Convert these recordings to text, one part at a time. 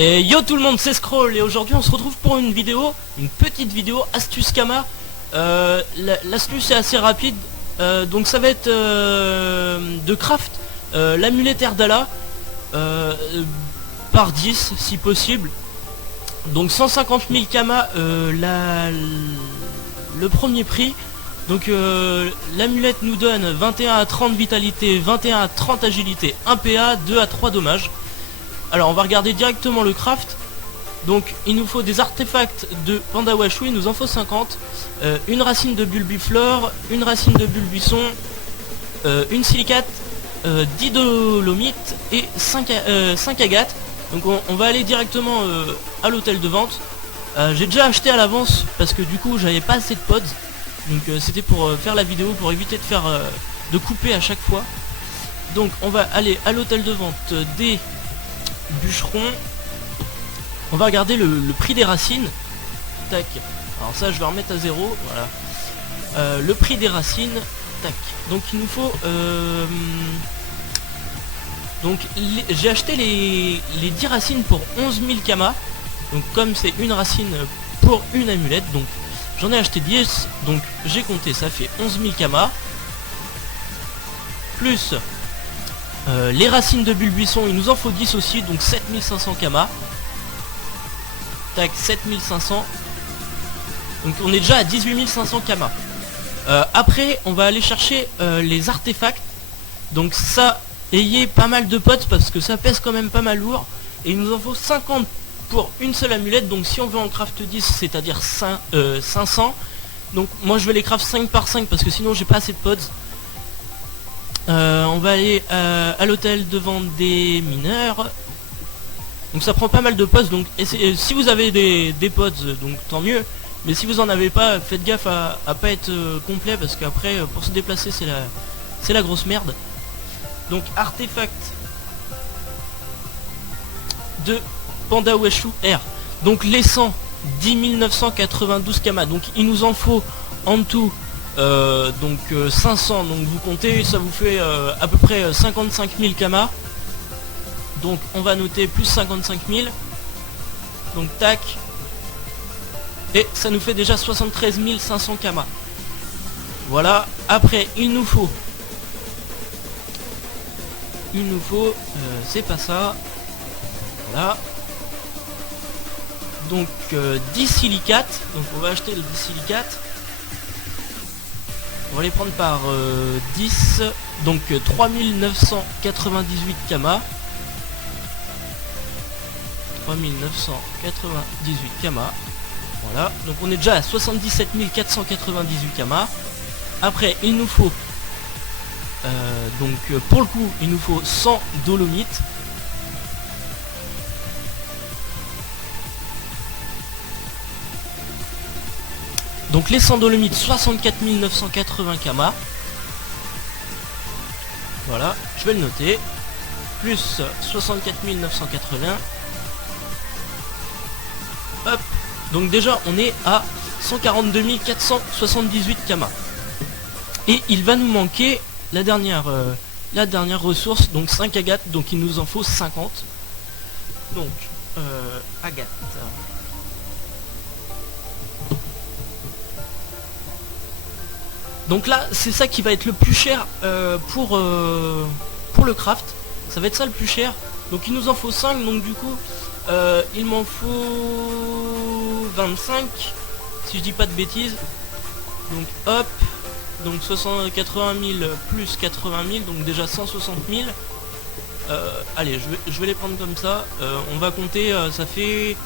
Et yo tout le monde, c'est Scroll et aujourd'hui on se retrouve pour une vidéo, une petite vidéo astuce Kama. L'astuce est assez rapide, donc ça va être de craft l'amulette Erdala par 10 si possible. Donc 150 000 Kama le premier prix. Donc l'amulette nous donne 21 à 30 vitalité, 21 à 30 agilité, 1 PA, 2 à 3 dommages. Alors on va regarder directement le craft. Donc il nous faut des artefacts de Panda Washu, il nous en faut 50. Une racine de Bulbiflore, une racine de Bulbuisson, une silicate, 10 dolomites et 5 agates. Donc on va aller directement à l'hôtel de vente. J'ai déjà acheté à l'avance parce que du coup j'avais pas assez de pods. Donc c'était pour faire la vidéo, pour éviter de faire de couper à chaque fois. Donc on va aller à l'hôtel de vente des bûcherons. On va regarder le prix des racines. Tac. Alors ça je vais remettre à 0. Voilà. Le prix des racines. Tac. Donc il nous faut donc j'ai acheté les 10 racines pour 11 000 Kama. Donc comme c'est une racine pour une amulette, donc j'en ai acheté 10, donc j'ai compté, ça fait 11 000 Kama. Plus les racines de Bulbuisson, il nous en faut 10 aussi, donc 7500 Kama. Tac, 7500. Donc on est déjà à 18 500 Kama. Après, on va aller chercher les artefacts. Donc ça, ayez pas mal de potes parce que ça pèse quand même pas mal lourd. Et il nous en faut 50 pour une seule amulette. Donc si on veut en craft 10, c'est-à-dire 500. Donc moi je vais les craft 5 par 5 parce que sinon j'ai pas assez de pods. On va aller à l'hôtel de vente des mineurs. Donc ça prend pas mal de pods. Donc si vous avez des pods, donc tant mieux. Mais si vous en avez pas, faites gaffe à pas être complet parce qu'après pour se déplacer c'est la grosse merde. Donc artefact de Panda Washu R. Donc les 100, 10 992 Kama. Donc il nous en faut en tout 500. Donc vous comptez, ça vous fait à peu près 55 000 Kama. Donc on va noter plus 55 000. Donc tac. Et ça nous fait déjà 73 500 Kama. Voilà. Après il nous faut c'est pas ça. Voilà. Donc 10 silicates. Donc on va acheter les 10 silicates. On va les prendre par 10. Donc 3998 Kama. 3998 Kama. Voilà. Donc on est déjà à 77 498 Kama. Après il nous faut donc pour le coup il nous faut 100 dolomites. Donc les 100 dolomites, 64 980 Kama. Voilà, je vais le noter. Plus 64 980. Hop. Donc déjà on est à 142 478 Kama. Et il va nous manquer la dernière ressource, donc 5 agates, donc il nous en faut 50. Donc agates. Donc là c'est ça qui va être le plus cher pour le craft. Ça va être ça le plus cher. Donc il nous en faut 5, donc du coup il m'en faut 25 si je dis pas de bêtises. Donc hop. Donc 80 000 plus 80 000, donc déjà 160 000. Allez, je vais les prendre comme ça. On va compter, ça fait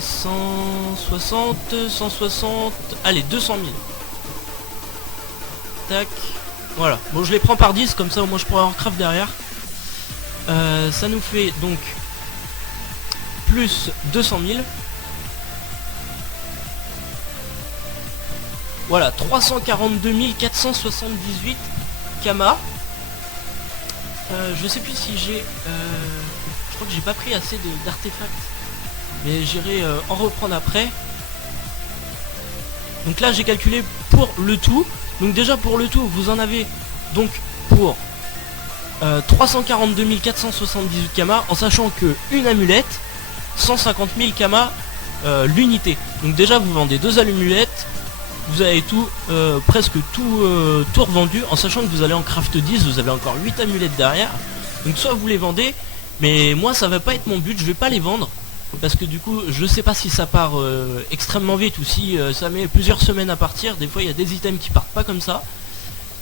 160, allez 200 000. Tac, voilà. Bon, je les prends par 10, comme ça au moins je pourrai en craft derrière. Ça nous fait donc plus 200 000. Voilà, 342 478 Kama. Je sais plus si j'ai... je crois que j'ai pas pris assez d'artefacts. Mais j'irai en reprendre après. Donc là j'ai calculé pour le tout. Donc déjà pour le tout vous en avez donc pour 342 478 kamas, en sachant que une amulette, 150 000 kamas l'unité. Donc déjà vous vendez 2 amulettes, vous avez tout, presque tout revendu, en sachant que vous allez en craft 10, vous avez encore 8 amulettes derrière. Donc soit vous les vendez, mais moi ça va pas être mon but, je vais pas les vendre. Parce que du coup je sais pas si ça part extrêmement vite ou si ça met plusieurs semaines à partir. Des fois il y a des items qui partent pas comme ça.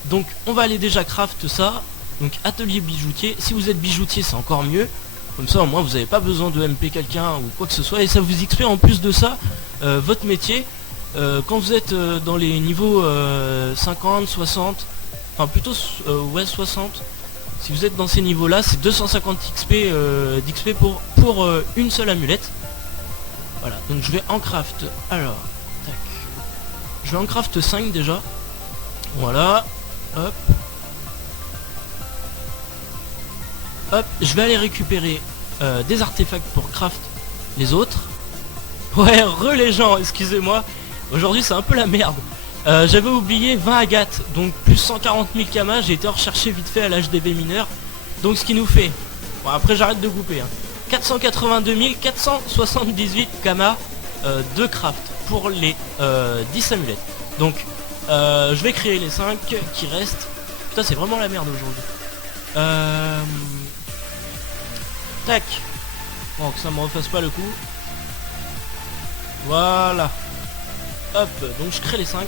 Donc on va aller déjà craft ça. Donc atelier bijoutier, si vous êtes bijoutier c'est encore mieux. Comme ça au moins vous n'avez pas besoin de MP quelqu'un ou quoi que ce soit. Et ça vous XP en plus de ça votre métier. Quand vous êtes dans les niveaux 50, 60, enfin plutôt ouais 60. Si vous êtes dans ces niveaux là, c'est 250 XP d'XP pour une seule amulette. Voilà, donc je vais en craft. Alors, tac. Je vais en craft 5 déjà. Voilà. Hop. Hop, je vais aller récupérer des artefacts pour craft les autres. Ouais, les gens, excusez-moi. Aujourd'hui c'est un peu la merde. J'avais oublié 20 agates, donc plus 140 000 kamas, j'ai été recherché vite fait à l'HDV mineur. Donc ce qui nous fait, bon après j'arrête de couper, hein, 482 478 kamas de craft pour les 10 amulettes. Donc je vais créer les 5 qui restent. Putain c'est vraiment la merde aujourd'hui. Tac. Bon que ça me refasse pas le coup. Voilà. Hop, donc je crée les 5.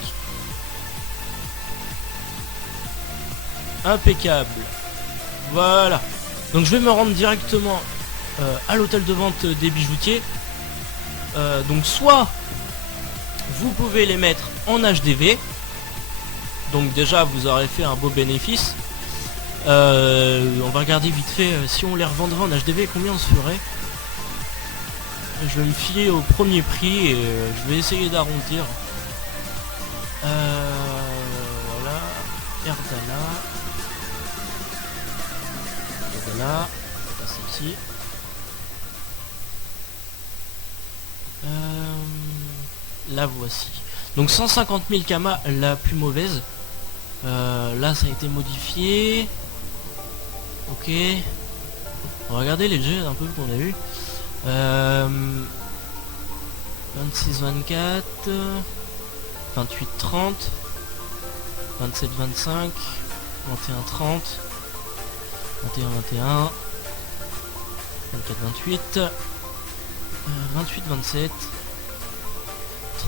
Impeccable. Voilà. Donc je vais me rendre directement à l'hôtel de vente des bijoutiers. Donc soit vous pouvez les mettre en HDV. Donc déjà vous aurez fait un beau bénéfice. On va regarder vite fait si on les revendrait en HDV combien on se ferait. Je vais me fier au premier prix et je vais essayer d'arrondir. Voilà. Erdala. Erdala. Celle-ci. La voici. Donc 150 000 kamas la plus mauvaise. Là ça a été modifié. Ok. On va regarder les jeux un peu qu'on a eu. 26 24 28 30 27 25 21 30 21 21 24 28 28 27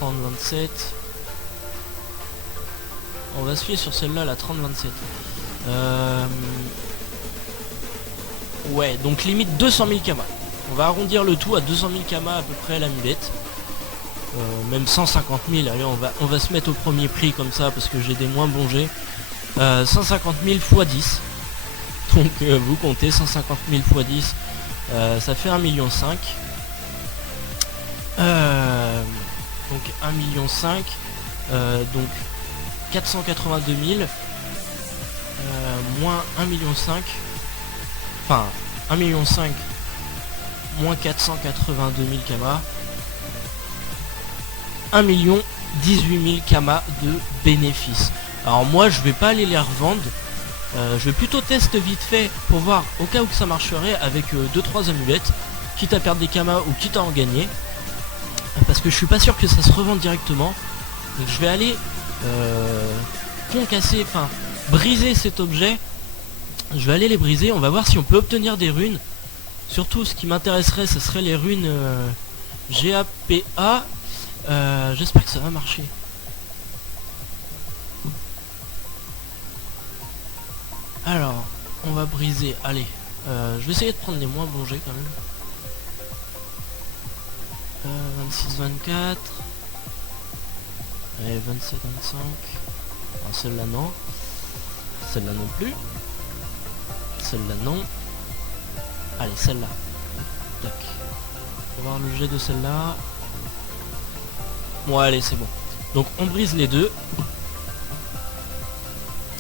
30 27. On va se fier sur celle-là, la 30 27. Ouais, donc limite 200 000 kamas. On va arrondir le tout à 200 000 kamas à peu près l'amulette. Même 150 000, allez on va se mettre au premier prix comme ça parce que j'ai des moins bons jets. 150 000 x 10. Donc vous comptez 150 000 x 10. Ça fait 1,5 million. Donc 1,5 million. Donc 482 000. Moins 1,5 million. Enfin 1,5 million. Moins 482 000 kamas. 1 million 18 000 kamas de bénéfices. Alors moi je vais pas aller les revendre. Je vais plutôt tester vite fait pour voir au cas où que ça marcherait avec 2-3 amulettes. Quitte à perdre des kamas ou quitte à en gagner. Parce que je suis pas sûr que ça se revende directement. Donc je vais aller concasser, enfin briser cet objet. Je vais aller les briser. On va voir si on peut obtenir des runes. Surtout ce qui m'intéresserait ce serait les runes GAPA. J'espère que ça va marcher. Alors on va briser. Allez, je vais essayer de prendre les moins bons jets quand même. 26 24. Allez 27 25. Alors celle-là non. Celle-là non plus. Celle-là non. Allez celle-là. Tac. On va voir le jet de celle-là. Bon allez c'est bon. Donc on brise les deux.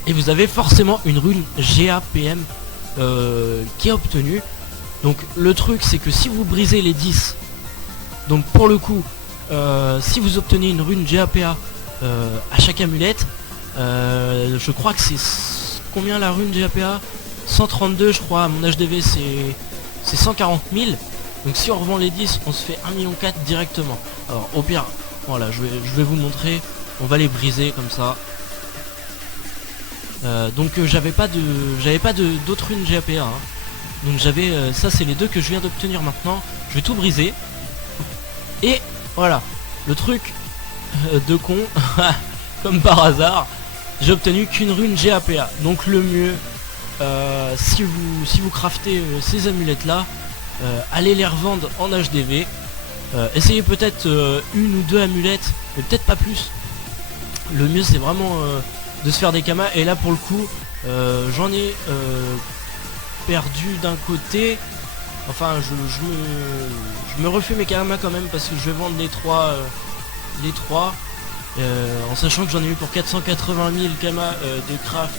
Et vous avez forcément une rune GAPM qui est obtenue. Donc le truc c'est que si vous brisez les 10, donc pour le coup si vous obtenez une rune GAPA à chaque amulette, je crois que c'est combien la rune GAPA, 132 je crois, mon HDV c'est 140 000. Donc si on revend les 10, on se fait 1,4 million directement. Alors au pire, voilà, je vais vous montrer. On va les briser comme ça. Donc j'avais pas d'autres runes GAPA. Hein. Donc j'avais ça, c'est les deux que je viens d'obtenir maintenant. Je vais tout briser. Et voilà, le truc de con, comme par hasard, j'ai obtenu qu'une rune GAPA. Donc le mieux, si vous craftez ces amulettes là, allez les revendre en HDV. Essayez peut-être une ou deux amulettes, mais peut-être pas plus. Le mieux c'est vraiment de se faire des kamas. Et là pour le coup, j'en ai perdu d'un côté. Enfin je me refais mes kamas quand même, parce que je vais vendre les trois en sachant que j'en ai eu pour 480 000 kamas de craft.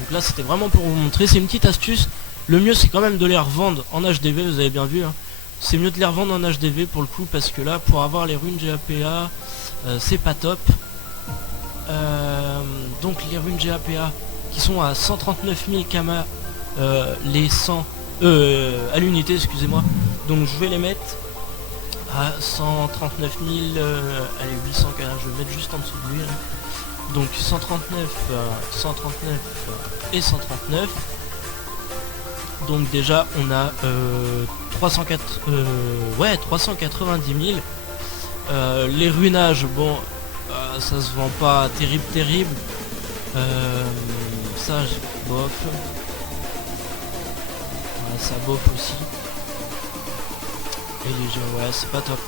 Donc là c'était vraiment pour vous montrer, c'est une petite astuce. Le mieux c'est quand même de les revendre en HDV, vous avez bien vu hein. C'est mieux de les revendre en HDV pour le coup, parce que là pour avoir les runes GAPA c'est pas top. Donc les runes GAPA qui sont à 139 000 kamas, les 100 à l'unité, excusez-moi. Donc je vais les mettre à 139 000, allez 800 kamas, je vais mettre juste en dessous de lui là. Donc 139, 139 et 139. Donc déjà on a 390 000. Les runages, bon, ça se vend pas terrible. Ça bof. Voilà, ça bof aussi. Et les gens, ouais, c'est pas top.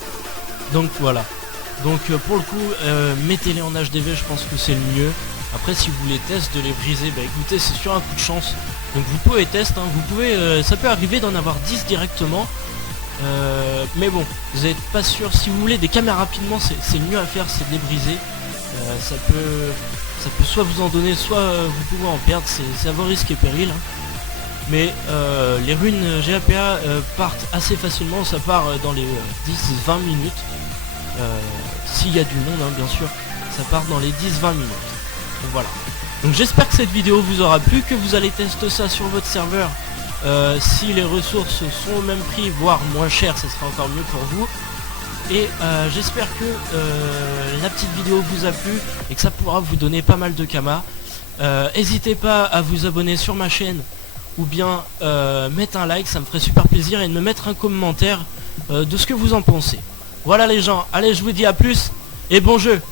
Donc voilà. Donc pour le coup, mettez-les en HDV, je pense que c'est le mieux. Après si vous voulez tester de les briser, bah écoutez, c'est sur un coup de chance. Donc vous pouvez tester, hein, vous pouvez, ça peut arriver d'en avoir 10 directement. Mais bon, vous n'êtes pas sûr. Si vous voulez des caméras rapidement, c'est le mieux à faire, c'est de les briser. Ça peut soit vous en donner, soit vous pouvez en perdre, c'est à vos risques et périls. Hein. Mais les runes GAPA partent assez facilement, ça part dans les 10-20 minutes. S'il y a du monde, hein, bien sûr, ça part dans les 10-20 minutes. Donc voilà. Donc j'espère que cette vidéo vous aura plu, que vous allez tester ça sur votre serveur. Si les ressources sont au même prix, voire moins cher, ça sera encore mieux pour vous. Et j'espère que la petite vidéo vous a plu et que ça pourra vous donner pas mal de kamas. N'hésitez pas à vous abonner sur ma chaîne, ou bien mettre un like, ça me ferait super plaisir, et de me mettre un commentaire de ce que vous en pensez. Voilà les gens, allez, je vous dis à plus et bon jeu.